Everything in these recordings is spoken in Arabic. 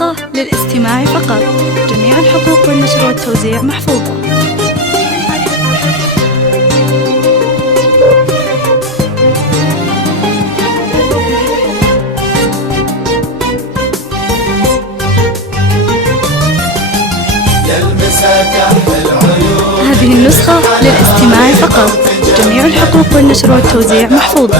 النسخة للاستماع فقط. جميع الحقوق والنشر والتوزيع محفوظة. هذه النسخة للاستماع فقط. جميع الحقوق والنشر والتوزيع محفوظة.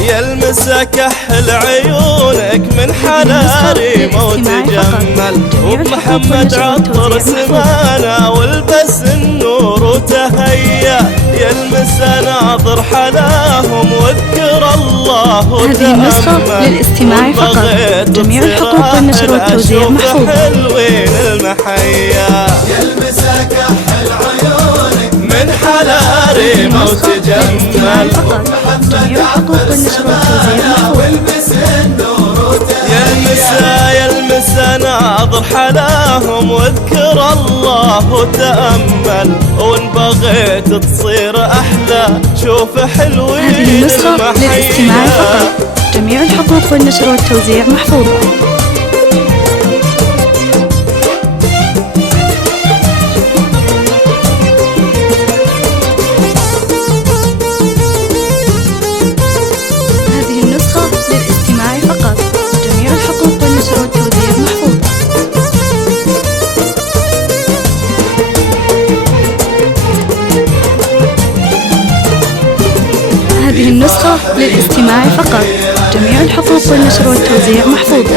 يلمسه كحل عيونك من حناري موت جمل، وبمحمد عطر سمانه والبس النور وتهيا. يلمسه ناظر حلاهم واذكر الله وتأمل. هذه النسخة للاستماع فقط. جميع الحقوق والنشر والتوزيع محفوظة. حلوين المحيا يلمسه كحل عيونك من حناري موت جمل، جميع الحقوق والنشر والتوزيع محفوظة. يلمسه ناظر حلاهم واذكر الله وتأمل، وان بغيت تصير أحلى شوف حلوين. هذه النسخة للاستماع فقط. جميع الحقوق والنشر والتوزيع محفوظة. هذه النسخة للاستماع فقط. جميع الحقوق والنشر والتوزيع محفوظة.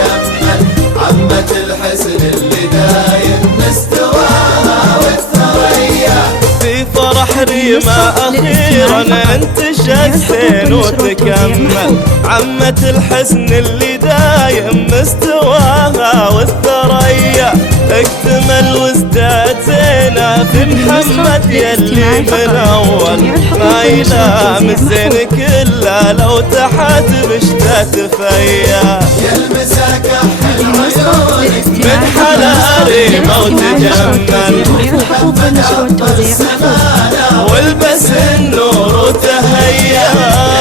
عمة الحسن اللي دايم مستواها والثريا، في فرح ريما أخيرا انتشى الزين وتكمل. عمة الحسن اللي دايم مستواها والثريا، اكتمل وازداد زينة في محمد يلي من أول. ما يلام الزين كله لو تحت بشتى تفيا. يلمسه كحل عيونك من حناري موت جمل، والبس النور وتهيا.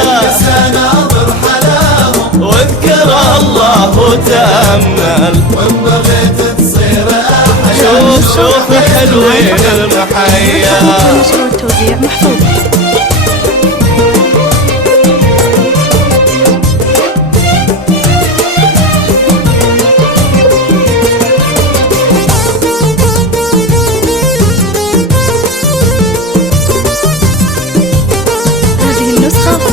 يلمسه ناظر حلاهم واذكر الله وتأمل، وان بغيت تصير أحلى شوف حلوين المحيا.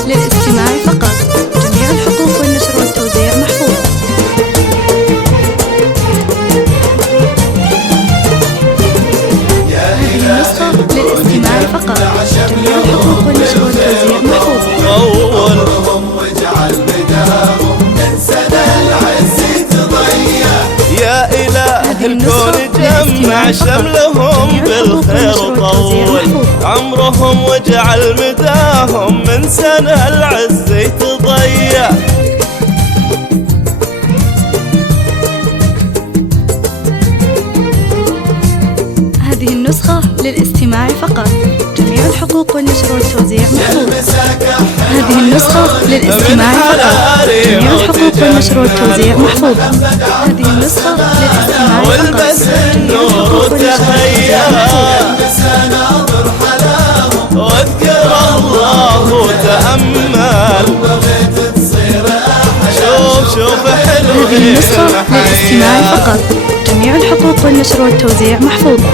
للاستماع فقط. جميع الحقوق والنشر والتوزيع محفوظة. هذه النسخة للاستماع فقط. جميع الحقوق والنشر والتوزيع محفوظة. طولهم واجعل بداهم من سنة العز تضيع. يا إله الكون جمع شملهم بالخير وطول عمرهم واجعل مداهم من سنة العز تضيع. هذه النسخة للاستماع فقط. جميع الحقوق والنشر والتوزيع محفوظة. هذه النسخة للاستماع فقط. جميع الحقوق والنشر والتوزيع محفوظة. هذه النسخة للاستماع فقط. والبس النور وتهيا. واذكر الله وتأمل، شوف حلوين. هذه النسخة للاستماع فقط. جميع الحقوق والنشر والتوزيع محفوظة.